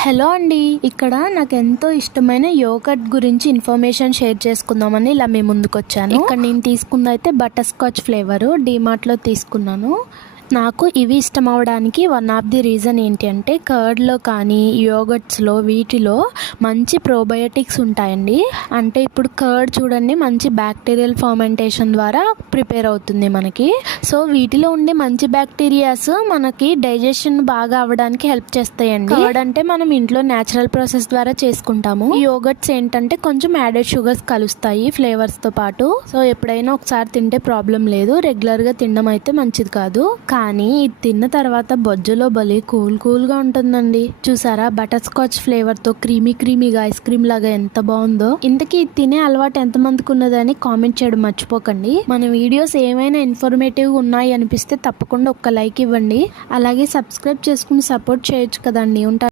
Hello అండి, ఇక్కడ నాకు ఎంతో ఇష్టమైన యోగర్ట్ గురించి ఇన్ఫర్మేషన్ షేర్ చేసుకుందామని ఇలా మీ ముందుకు వచ్చాను. ఇక్కడ నేను తీసుకుందైతే బటర్ స్కాచ్ ఫ్లేవరు డీమార్ట్లో తీసుకున్నాను. నాకు ఇవి ఇష్టం అవడానికి వన్ ఆఫ్ ది రీజన్ ఏంటి అంటే కర్డ్లో కానీ యోగర్ట్స్లో వీటిలో మంచి ప్రోబయోటిక్స్ ఉంటాయండి. అంటే ఇప్పుడు కర్డ్ చూడండి, మంచి బ్యాక్టీరియల్ ఫర్మెంటేషన్ ద్వారా ప్రిపేర్ అవుతుంది మనకి. సో వీటిలో ఉండే మంచి బ్యాక్టీరియాస్ మనకి డైజెషన్ బాగా అవ్వడానికి హెల్ప్ చేస్తాయండి. కర్డ్ అంటే మనం ఇంట్లో న్యాచురల్ ప్రాసెస్ ద్వారా చేసుకుంటాము. ఈ యోగర్ట్స్ ఏంటంటే కొంచెం యాడెడ్ షుగర్స్ కలుస్తాయి ఫ్లేవర్స్తో పాటు. సో ఎప్పుడైనా ఒకసారి తింటే ప్రాబ్లం లేదు, రెగ్యులర్గా తినడం అయితే మంచిది కాదు. కానీ ఇది తిన్న తర్వాత బొజ్జులో భలే కూల్గా ఉంటుందండి. చూసారా, బటర్ స్కాచ్ ఫ్లేవర్తో క్రీమీగా ఐస్ క్రీమ్ లాగా ఎంత బాగుందో. ఇంతకీ ఇది తినే అలవాటు ఎంతమందికి ఉన్నదని కామెంట్ చేయడం మర్చిపోకండి. మన వీడియోస్ ఏమైనా ఇన్ఫర్మేటివ్ ఉన్నాయి అనిపిస్తే తప్పకుండా ఒక్క లైక్ ఇవ్వండి. అలాగే సబ్స్క్రైబ్ చేసుకుని సపోర్ట్ చేయొచ్చు కదండి. ఉంటాను.